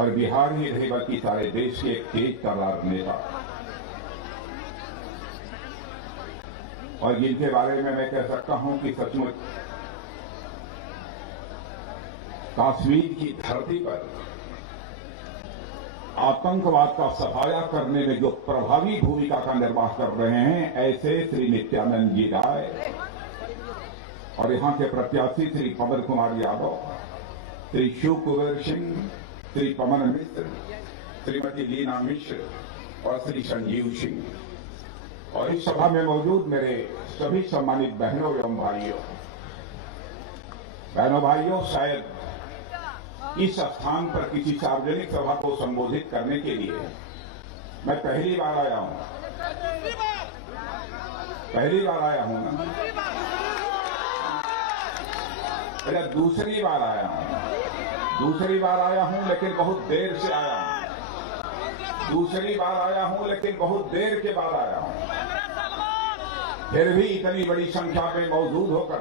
और बिहार ही नहीं बल्कि सारे देश के एक तेज तर्रार नेता, और जिनके बारे में मैं कह सकता हूं कि सचमुच कश्मीर की धरती पर आतंकवाद का सफाया करने में जो प्रभावी भूमिका का निर्वाह कर रहे हैं, ऐसे श्री नित्यानंद जी राय और यहां के प्रत्याशी श्री पवन कुमार यादव, श्री शिव कुबेर सिंह, श्री पवन मिश्र, श्रीमती लीना मिश्र और श्री संजीव सिंह, और इस सभा में मौजूद मेरे सभी सम्मानित बहनों एवं भाइयों, शायद इस स्थान पर किसी सार्वजनिक सभा को संबोधित करने के लिए मैं पहली बार आया हूं ना, अरे दूसरी बार आया हूं लेकिन बहुत देर से आया हूं, दूसरी बार आया हूं लेकिन बहुत देर के बाद आया हूं। फिर भी इतनी बड़ी संख्या में मौजूद होकर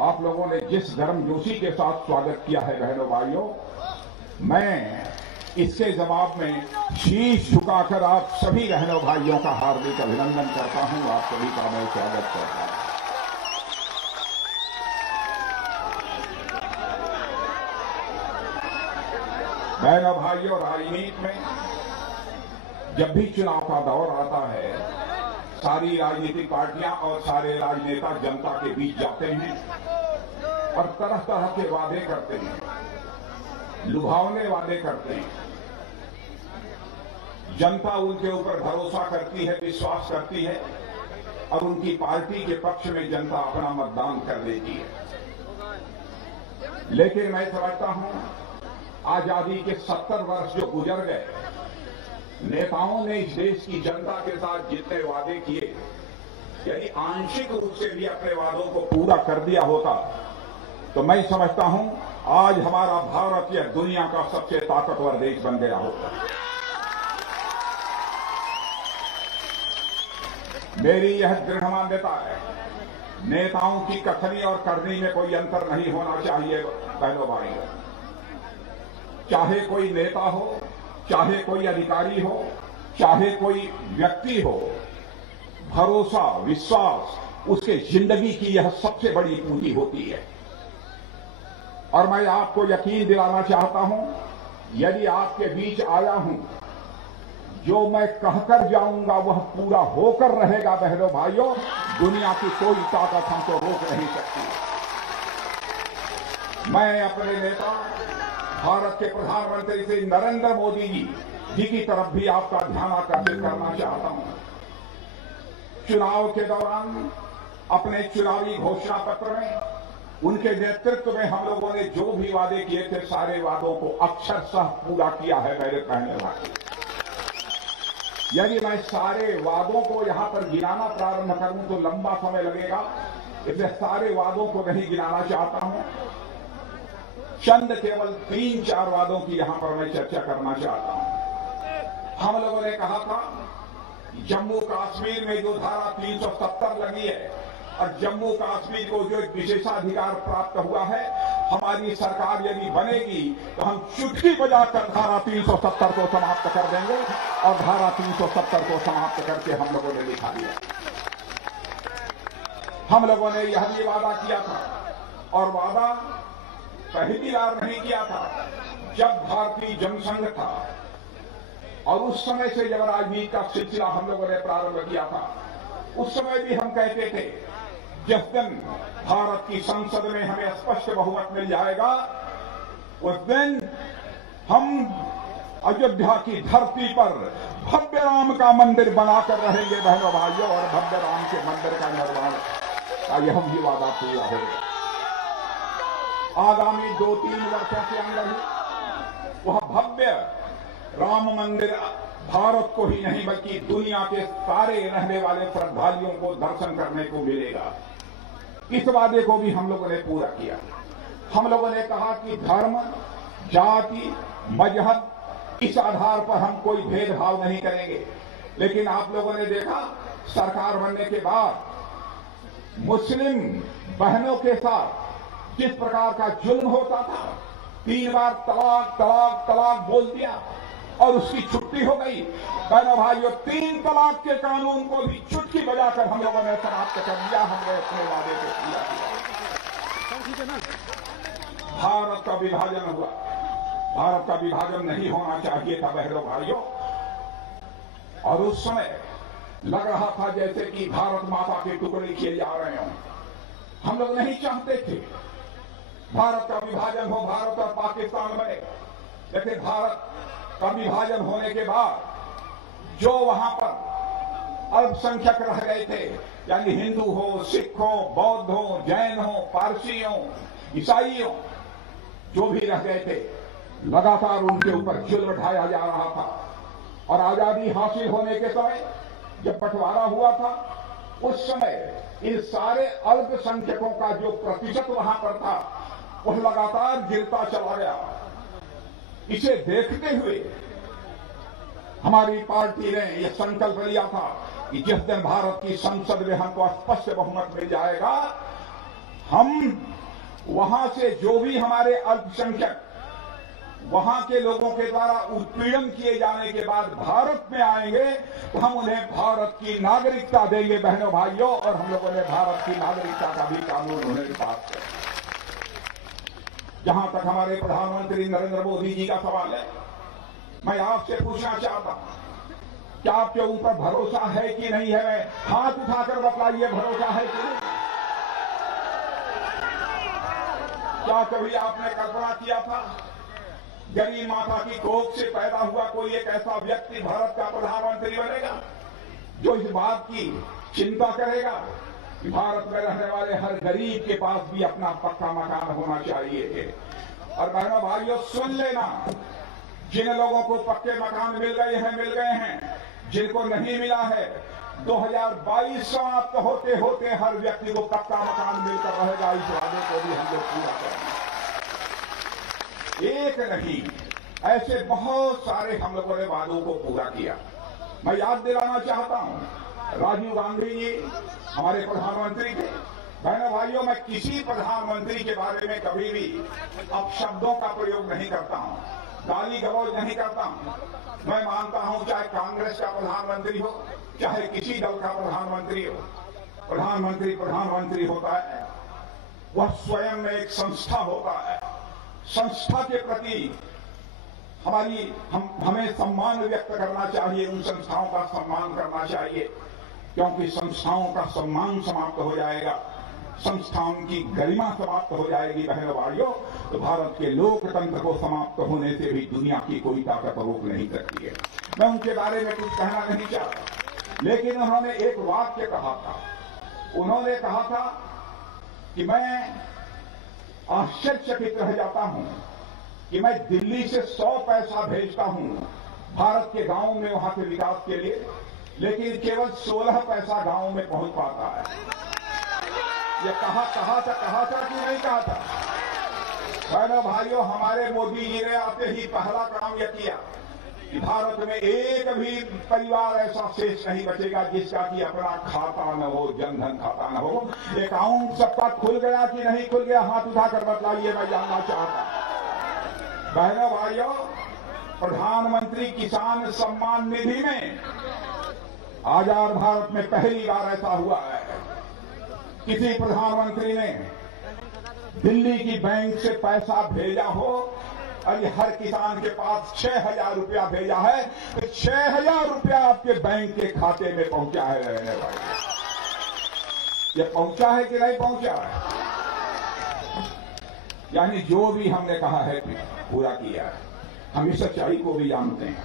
आप लोगों ने जिस गर्मजोशी के साथ स्वागत किया है बहनों भाइयों, मैं इसके जवाब में शीश झुकाकर आप सभी बहनों भाइयों का हार्दिक अभिनंदन करता हूं। आप सभी का मैं स्वागत करता हूं। बहनों भाइयों, राजनीति में जब भी चुनाव का दौर आता है, सारी राजनीतिक पार्टियां और सारे राजनेता जनता के बीच जाते हैं और तरह तरह के वादे करते हैं, लुभावने वादे करते हैं। जनता उनके ऊपर भरोसा करती है, विश्वास करती है और उनकी पार्टी के पक्ष में जनता अपना मतदान कर देती है। लेकिन मैं समझता हूं, आजादी के 70 वर्ष जो गुजर गए, नेताओं ने इस देश की जनता के साथ जितने वादे किए, यदि आंशिक रूप से भी अपने वादों को पूरा कर दिया होता तो मैं समझता हूं आज हमारा भारत यह दुनिया का सबसे ताकतवर देश बन गया होता। मेरी यह दृढ़ मान्यता है, नेताओं की कथनी और करनी में कोई अंतर नहीं होना चाहिए बहनों भाइयों। चाहे कोई नेता हो, चाहे कोई अधिकारी हो, चाहे कोई व्यक्ति हो, भरोसा, विश्वास उसके जिंदगी की यह सबसे बड़ी पूंजी होती है। और मैं आपको यकीन दिलाना चाहता हूं, यदि आपके बीच आया हूं, जो मैं कहकर जाऊंगा वह पूरा होकर रहेगा बहनों भाइयों। दुनिया की कोई ताकत हमको रोक नहीं सकती। मैं अपने नेता भारत के प्रधानमंत्री श्री नरेंद्र मोदी जी की तरफ भी आपका ध्यान आकर्षित करना चाहता हूं। चुनाव के दौरान अपने चुनावी घोषणा पत्र में उनके नेतृत्व में हम लोगों ने जो भी वादे किए थे, सारे वादों को अक्षरशः पूरा किया है मेरे कहने वाले। यदि मैं सारे वादों को यहां पर गिनाना प्रारंभ करूं तो लंबा समय लगेगा, इसलिए सारे वादों को नहीं गिनाना चाहता हूं। चंद केवल 3-4 वादों की यहां पर मैं चर्चा करना चाहता हूं। हम लोगों ने कहा था जम्मू कश्मीर में जो धारा 370 लगी है और जम्मू कश्मीर को जो एक विशेषाधिकार प्राप्त हुआ है, हमारी सरकार यदि बनेगी तो हम चुटकी बजाकर धारा 370 को समाप्त कर देंगे। और धारा 370 को समाप्त करके हम लोगों ने दिखा दिया। हम लोगों ने यह भी वादा किया था, और वादा पहली बार नहीं किया था जब भारतीय जनसंघ था, और उस समय से जब राजनीति का सिलसिला हम लोगों ने प्रारंभ किया था, उस समय भी हम कहते थे जिस दिन भारत की संसद में हमें स्पष्ट बहुमत मिल जाएगा, उस दिन हम अयोध्या की धरती पर भव्य राम का मंदिर बनाकर रहेंगे बहनों भाइयों, और भव्य राम के मंदिर का निर्माण का यह भी वादा पूरा होगा। आगामी 2-3 वर्षों के अंदर ही वह भव्य राम मंदिर भारत को ही नहीं बल्कि दुनिया के सारे रहने वाले श्रद्धालुओं को दर्शन करने को मिलेगा। इस वादे को भी हम लोगों ने पूरा किया। हम लोगों ने कहा कि धर्म, जाति, मजहब इस आधार पर हम कोई भेदभाव नहीं करेंगे। लेकिन आप लोगों ने देखा सरकार बनने के बाद मुस्लिम बहनों के साथ जिस प्रकार का जुल्म होता था, 3 बार तलाक तलाक तलाक बोल दिया और उसकी छुट्टी हो गई। बहनों भाइयों, 3 तलाक के कानून को भी चुटकी बजाकर हम लोगों ने समाप्त कर दिया। हमने अपने वादे को पूरा किया। भारत का विभाजन हुआ। भारत का विभाजन नहीं होना चाहिए था बहनों भाइयों। और उस समय लग रहा था जैसे कि भारत माता के टुकड़े किए जा रहे हों। हम लोग नहीं चाहते थे भारत का विभाजन हो, भारत और पाकिस्तान बने। लेकिन भारत का विभाजन होने के बाद जो वहां पर अल्पसंख्यक रह गए थे, यानी हिंदू हो, सिख हो, बौद्ध हो, जैन हो, पारसी हो, ईसाई हो, जो भी रह गए थे, लगातार उनके ऊपर जुल्म ढाया जा रहा था। और आजादी हासिल होने के समय जब बंटवारा हुआ था, उस समय इन सारे अल्पसंख्यकों का जो प्रतिशत वहां पर था, वह लगातार गिरता चला गया। इसे देखते हुए हमारी पार्टी ने यह संकल्प लिया था कि जिस दिन भारत की संसद में हमको स्पष्ट बहुमत मिल जाएगा, हम वहां से जो भी हमारे अल्पसंख्यक वहां के लोगों के द्वारा उत्पीड़न किए जाने के बाद भारत में आएंगे तो हम उन्हें भारत की नागरिकता देंगे बहनों भाइयों। और हम लोगों ने भारत की नागरिकता का भी कानून उन्हें पास किया। जहां तक हमारे प्रधानमंत्री नरेंद्र मोदी जी का सवाल है, मैं आपसे पूछना चाहता हूं, क्या आपके ऊपर भरोसा है कि नहीं है? हाथ उठाकर बतलाइए, भरोसा है कि नहीं? क्या कभी आपने कल्पना किया था गरीब माता की कोख से पैदा हुआ कोई एक ऐसा व्यक्ति भारत का प्रधानमंत्री बनेगा जो इस बात की चिंता करेगा कि भारत में रहने वाले हर गरीब के पास भी अपना पक्का मकान होना चाहिए? और बहनों भाइयों, सुन लेना, जिन लोगों को पक्के मकान मिल गए हैं, जिनको नहीं मिला है, 2022 समाप्त होते होते हर व्यक्ति को पक्का मकान मिलकर रहेगा। इस वादे को भी हम लोग पूरा करेंगे। एक नहीं, ऐसे बहुत सारे हम लोगों ने वादों को पूरा किया। मैं याद दिलाना चाहता हूं, राजीव गांधी जी हमारे प्रधानमंत्री थे। बहनों भाइयों, मैं किसी प्रधानमंत्री के बारे में कभी भी अपशब्दों का प्रयोग नहीं करता हूं, गाली गलौज नहीं करता हूं। मैं मानता हूं चाहे कांग्रेस का प्रधानमंत्री हो, चाहे किसी दल का प्रधानमंत्री हो, प्रधानमंत्री होता है, वह स्वयं में एक संस्था होता है। संस्था के प्रति हमें सम्मान व्यक्त करना चाहिए, उन संस्थाओं का सम्मान करना चाहिए, क्योंकि संस्थाओं का सम्मान समाप्त हो जाएगा, संस्थाओं की गरिमा समाप्त हो जाएगी बहनों भाइयों, तो भारत के लोकतंत्र को समाप्त होने से भी दुनिया की कोई ताकत रोक नहीं सकती है। मैं उनके बारे में कुछ कहना नहीं चाहता, लेकिन उन्होंने एक वाक्य कहा था। उन्होंने कहा था कि मैं आश्चर्यचकित रह जाता हूं कि मैं दिल्ली से 100 पैसा भेजता हूं भारत के गांव में वहां के विकास के लिए, लेकिन केवल 16 पैसा गांव में पहुंच पाता है। ये कहा था कि नहीं कहा था? बहनों भाइयों, हमारे मोदी जी ने आते ही पहला काम यह किया कि भारत में एक भी परिवार ऐसा शेष नहीं बचेगा जिसका कि अपना खाता न हो, जनधन खाता न हो। अकाउंट सबका खुल गया कि नहीं खुल गया? हाथ उठाकर बतलाइए, मैं जानना चाहता। बहनों भाइयों, प्रधानमंत्री किसान सम्मान निधि में आजाद भारत में पहली बार ऐसा हुआ है, किसी प्रधानमंत्री ने दिल्ली की बैंक से पैसा भेजा हो और हर किसान के पास 6,000 रुपया भेजा है, तो 6,000 रुपया आपके बैंक के खाते में पहुंचा है। रहने वाले ये पहुंचा है कि नहीं पहुंचा है? यानी जो भी हमने कहा है पूरा किया है। हम इस सच्चाई को भी जानते हैं।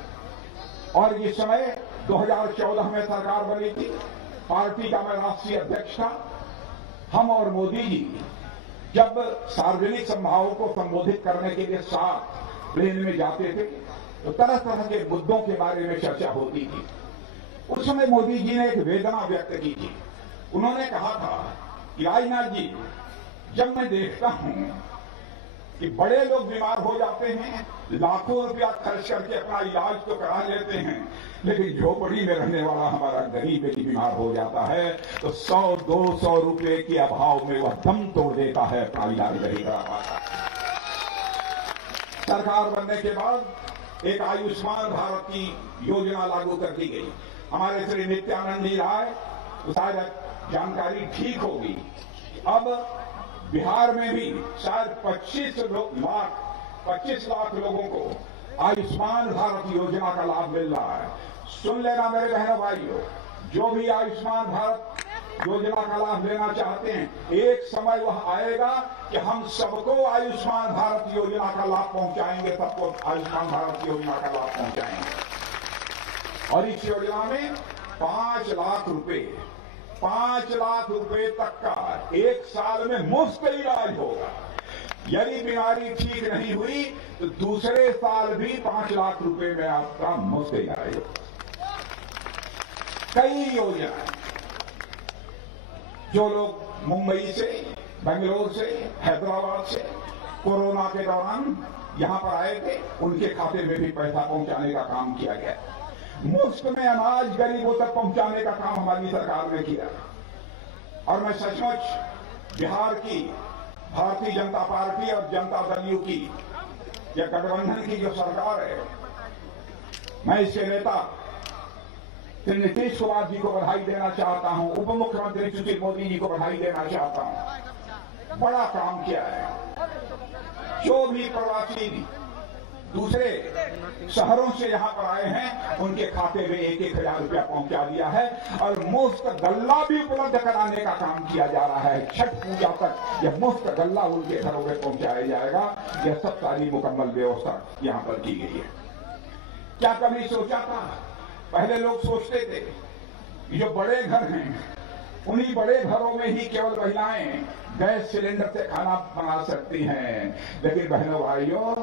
और इस समय 2014 में सरकार बनी थी, पार्टी का मैं राष्ट्रीय अध्यक्ष था। हम और मोदी जी जब सार्वजनिक सभाओं को संबोधित करने के लिए साथ प्लेन में जाते थे तो तरह तरह के मुद्दों के बारे में चर्चा होती थी। उस समय मोदी जी ने एक वेदना व्यक्त की थी। उन्होंने कहा था कि राजनाथ जी, जब मैं देखता हूं कि बड़े लोग बीमार हो जाते हैं, लाखों रुपया खर्च करके अपना इलाज तो करा लेते हैं, लेकिन झोपड़ी में रहने वाला हमारा गरीब यदि बीमार हो जाता है तो 100-200 रुपए के अभाव में वह दम तोड़ देता है, अपना इलाज नहीं करा पाता। सरकार बनने के बाद एक आयुष्मान भारत की योजना लागू कर दी गई। हमारे श्री नित्यानंद जी राय, शायद जानकारी ठीक होगी, अब बिहार में भी शायद 25 लाख लोगों को आयुष्मान भारत योजना का लाभ मिल रहा है। सुन लेना मेरे बहनों भाइयों, जो भी आयुष्मान भारत योजना का लाभ लेना चाहते हैं, एक समय वह आएगा कि हम सबको आयुष्मान भारत योजना का लाभ पहुंचाएंगे, सबको आयुष्मान भारत योजना का लाभ पहुंचाएंगे। और इस योजना में 5 लाख रुपए तक का एक साल में मुफ्त इलाज होगा। यदि बीमारी ठीक नहीं हुई तो दूसरे साल भी 5 लाख रुपए में आपका मुफ्त इलाज होगा। कई योजनाएं, जो लोग मुंबई से, बेंगलोर से, हैदराबाद से कोरोना के दौरान यहां पर आए थे, उनके खाते में भी पैसा पहुंचाने का काम किया गया। मुफ्त में अनाज गरीबों तक पहुंचाने का काम हमारी सरकार ने किया। और मैं सचमुच बिहार की भारतीय जनता पार्टी और जनता दल यू की, यह गठबंधन की जो सरकार है, मैं इसके नेता श्री नीतीश कुमार जी को बधाई देना चाहता हूं, उप मुख्यमंत्री सुशील मोदी जी को बधाई देना चाहता हूं। बड़ा काम किया है। जो भी प्रवासी दूसरे शहरों से यहां पर आए हैं, उनके खाते में 1,000 रुपया पहुंचा दिया है। और मुफ्त गल्ला भी उपलब्ध कराने का काम किया जा रहा है। छठ पूजा तक यह मुफ्त गल्ला उनके घरों में पहुंचाया जाएगा। यह सब सारी मुकम्मल व्यवस्था यहां पर की गई है। क्या कभी सोचा था? पहले लोग सोचते थे जो बड़े घर हैं, उन्हीं बड़े घरों में ही केवल महिलाएं गैस सिलेंडर से खाना बना सकती हैं। लेकिन बहनों भाइयों,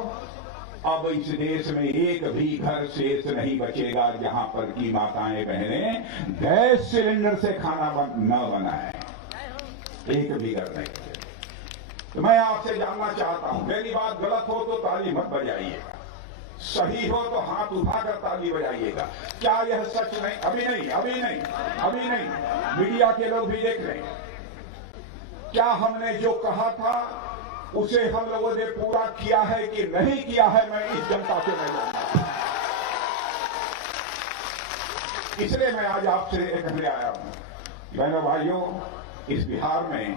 अब इस देश में एक भी घर शेष नहीं बचेगा जहां पर की माताएं बहनें गैस सिलेंडर से खाना न बनाए। एक भी घर नहीं। तो मैं आपसे जानना चाहता हूं, मेरी बात गलत हो तो ताली मत बजाइएगा, सही हो तो हाथ उठाकर ताली बजाइएगा। क्या यह सच नहीं? अभी नहीं, मीडिया के लोग भी देख रहे हैं। क्या हमने जो कहा था उसे हम लोगों ने पूरा किया है कि नहीं किया है, मैं इस जनता से नहीं जानता। इसलिए मैं आज आपसे कहने आया हूं, बहनों भाइयों, इस बिहार में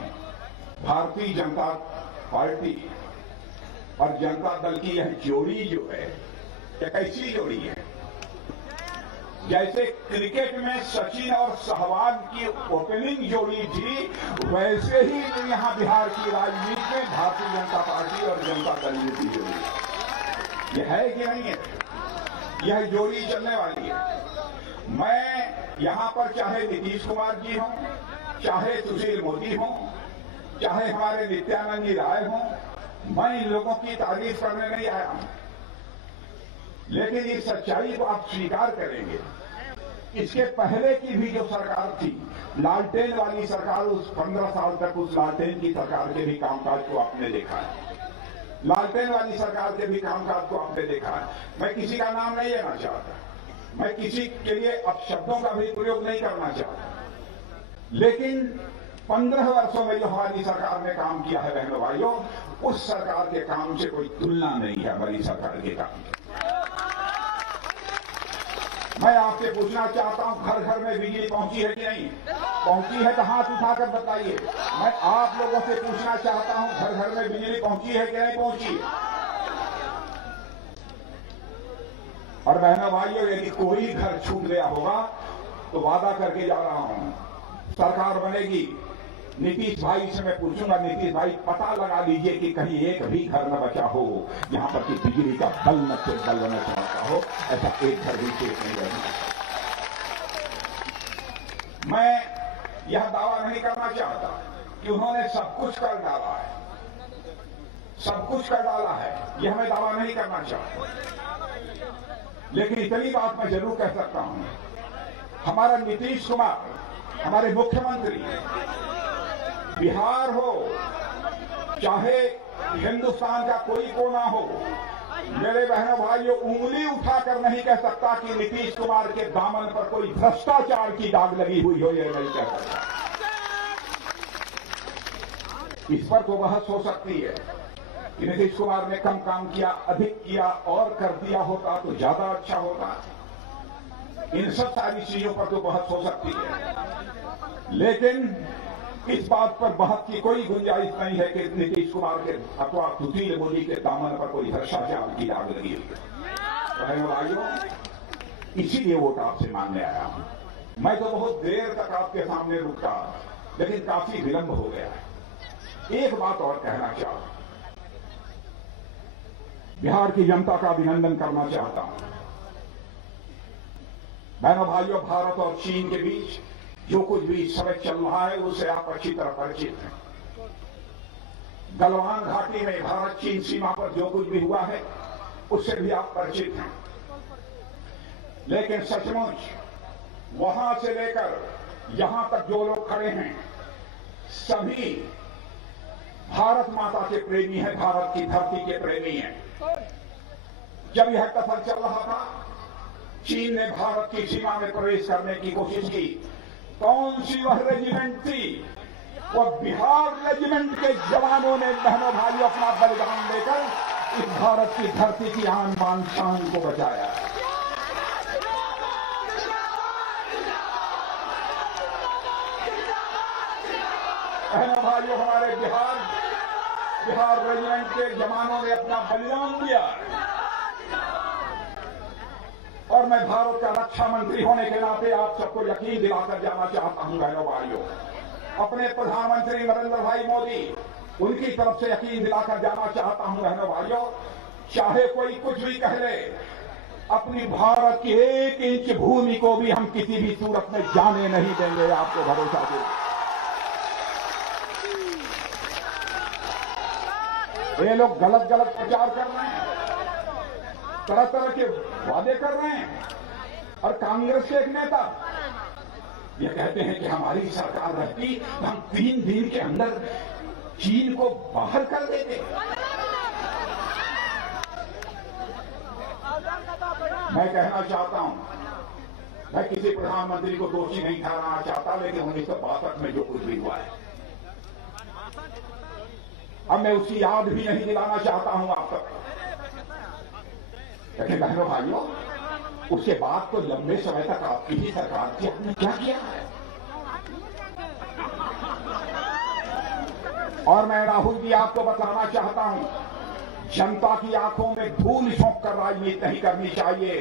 भारतीय जनता पार्टी और जनता दल की यह जोड़ी जो है, यह कैसी जोड़ी है? जैसे क्रिकेट में सचिन और सहवाग की ओपनिंग जोड़ी थी, वैसे ही यहां बिहार की राजनीति में भारतीय जनता पार्टी और जनता दल की जोड़ी यह है कि नहीं है? यह जोड़ी चलने वाली है। मैं यहां पर चाहे नीतीश कुमार जी हों, चाहे सुशील मोदी हों, चाहे हमारे नित्यानंद जी राय हों, मैं इन लोगों की तारीफ करने नहीं आया हूं। लेकिन इस सच्चाई को आप स्वीकार करेंगे, इसके पहले की भी जो सरकार थी, लालटेन वाली सरकार, उस 15 साल तक उस लालटेन की सरकार के भी कामकाज को आपने देखा है। लालटेन वाली सरकार के भी कामकाज को आपने देखा है। मैं किसी का नाम नहीं लेना चाहता, मैं किसी के लिए अपशब्दों का भी प्रयोग नहीं करना चाहता, लेकिन 15 वर्षों में जो हमारी सरकार ने काम किया है बहनों भाइयों, उस सरकार के काम से कोई तुलना नहीं है हमारी सरकार के काम। मैं आपसे पूछना चाहता हूं, घर घर में बिजली पहुंची है कि नहीं? पहुंची है तो हाथ उठाकर बताइए। मैं आप लोगों से पूछना चाहता हूं, घर घर में बिजली पहुंची है कि नहीं पहुंची? और बहनों भाइयों, यदि कोई घर छूट गया होगा तो वादा करके जा रहा हूं, सरकार बनेगी, नीतीश भाई से मैं पूछूंगा, नीतीश भाई पता लगा लीजिए कि कहीं एक भी घर न बचा हो यहां पर कि बिजली का बल न चाहता हो, ऐसा एक घर भी शेष नहीं रहेगा। मैं यह दावा नहीं करना चाहता कि उन्होंने सब कुछ कर डाला है, सब कुछ कर डाला है, यह मैं दावा नहीं करना चाहता। लेकिन इतनी बात मैं जरूर कह सकता हूं, हमारा नीतीश कुमार, हमारे मुख्यमंत्री, बिहार हो चाहे हिंदुस्तान का कोई कोना हो, मेरे बहनों भाइयों, उंगली उठाकर नहीं कह सकता कि नीतीश कुमार के दामन पर कोई भ्रष्टाचार की दाग लगी हुई हो, यह नहीं कह सकता। इस पर तो बहस हो सकती है, कि नीतीश कुमार ने कम काम किया, अधिक किया और कर दिया होता तो ज्यादा अच्छा होता। इन सब सारी चीजों पर तो बहस हो सकती है, लेकिन इस बात पर बहस की कोई गुंजाइश नहीं है कि नीतीश कुमार के अथवा सुशील मोदी के दामन पर कोई भ्रष्टाचार की आग लगी हुई है। भाइयों, इसीलिए वोट आपसे मांगने आया हूं। मैं तो बहुत देर तक आपके सामने रुका, लेकिन काफी विलंब हो गया है। एक बात और कहना चाहता हूं, बिहार की जनता का अभिनंदन करना चाहता हूं। बहनों भाइयों, भारत और चीन के बीच जो कुछ भी इस समय चल रहा है उससे आप अच्छी तरह परिचित हैं। गलवान घाटी में भारत चीन सीमा पर जो कुछ भी हुआ है उससे भी आप परिचित हैं। लेकिन सचमुच वहां से लेकर यहां तक जो लोग खड़े हैं सभी भारत माता के प्रेमी हैं, भारत की धरती के प्रेमी हैं। जब यह कथन चल रहा था, चीन ने भारत की सीमा में प्रवेश करने की कोशिश की। कौन सी वह रेजिमेंट थी? वह बिहार रेजिमेंट के जवानों ने बहनों भाइयों अपना बलिदान देकर इस भारत की धरती की आन बान शान को बचाया। बहनों भाइयों, हमारे बिहार रेजिमेंट के जवानों ने अपना बलिदान दिया। और मैं भारत का रक्षा मंत्री होने के नाते आप सबको यकीन दिलाकर जाना चाहता हूं बहनों भाइयों, अपने प्रधानमंत्री नरेंद्र भाई मोदी, उनकी तरफ से यकीन दिलाकर जाना चाहता हूं बहनों भाइयों, चाहे कोई कुछ भी कह ले, अपनी भारत की 1 इंच भूमि को भी हम किसी भी सूरत में जाने नहीं देंगे। आपको भरोसा दे। ये लोग गलत प्रचार कर रहे हैं, तरह तरह के वादे कर रहे हैं। और कांग्रेस के एक नेता ये कहते हैं कि हमारी सरकार रहती तो हम 3 दिन के अंदर चीन को बाहर कर देते। मैं कहना चाहता हूं, मैं किसी प्रधानमंत्री को दोषी नहीं ठहराना चाहता, लेकिन 1962 में जो कुछ भी हुआ है अब मैं उसकी याद भी नहीं दिलाना चाहता हूं आप तक। लेकिन बहनों भाइयों, उसके बाद तो लंबे समय तक आपकी ही सरकार थी, आपने क्या किया है? और मैं राहुल जी आपको बताना चाहता हूं, जनता की आंखों में धूल झोंक कर राजनीति नहीं करनी चाहिए।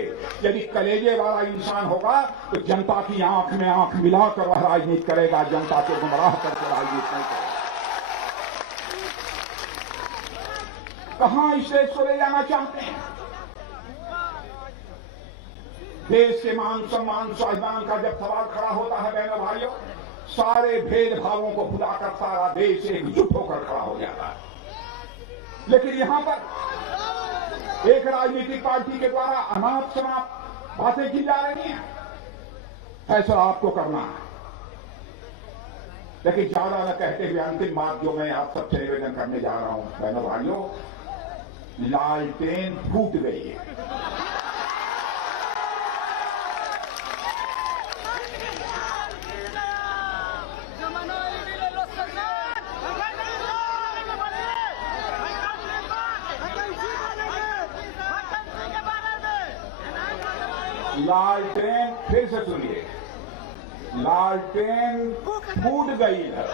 यदि कलेजे वाला इंसान होगा तो जनता की आंख में आंख मिलाकर वह राजनीति करेगा, जनता को गुमराह करके राजनीति नहीं करेगा। कहां इस देश को ले जाना चाहते हैं? देश के मान सम्मान स्वाभिमान का जब सवाल खड़ा होता है बहनों भाइयों, सारे भेदभावों को भुलाकर सारा देश एकजुट होकर खड़ा हो जाता है। लेकिन यहां पर एक राजनीतिक पार्टी के द्वारा अनाप शनाप बातें की जा रही हैं। फैसला आपको करना है, लेकिन ज्यादा न कहते हुए अंतिम बात जो मैं आप सबसे निवेदन करने जा रहा हूं बहनों भाइयों, लालटेन फूट गई है। लालटेन, फिर से सुनिए, लालटेन फूट गई है।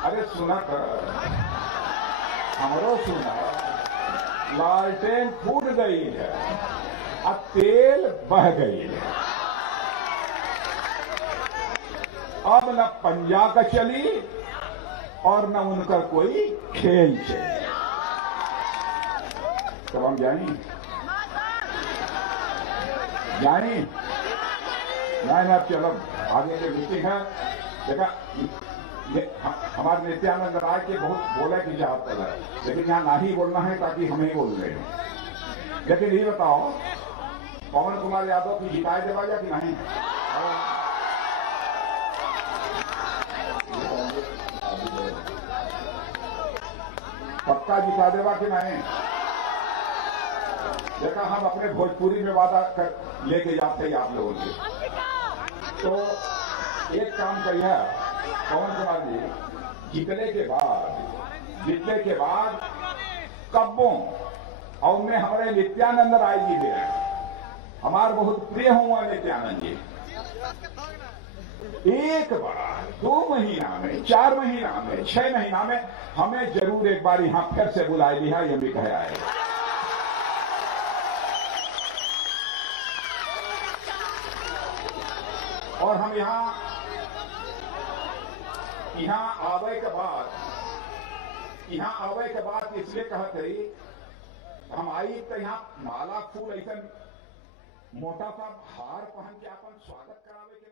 अरे सुना कर, हमरो सुना, लालटेन फूट गई है, अब तेल बह गई है। अब न पंजा का चली और न उनका कोई खेल चली। तब हम जानी अब चलो आगे के मीटिंग है। देखा, हमारे नित्यानंद राय के बहुत बोले की चाहत है, लेकिन यहाँ ना ही बोलना है ताकि हम ही बोल रहे हैं। लेकिन ये बताओ, पवन कुमार यादव की जिताए देवा या कि नहीं? पक्का जिता देवा कि नहीं? देखा, हम अपने भोजपुरी में वादा कर लेके जाते हैं आप लोगों से। तो एक काम करिए, पवन कुमार जी जीतने के बाद कब्बों और में हमारे नित्यानंद राय जी भी हैं, हमारे बहुत प्रिय हुआ नित्यानंद जी। एक बार 2 महीना में, 4 महीना में, 6 महीना में हमें जरूर एक बार यहां फिर से बुलाई लिया, ये भी कहा है। और हम यहां आवे के बाद इसलिए कहत रही, हम आई तो यहां माला फूल ऐसा मोटा सा हार पहन के अपन स्वागत करावे के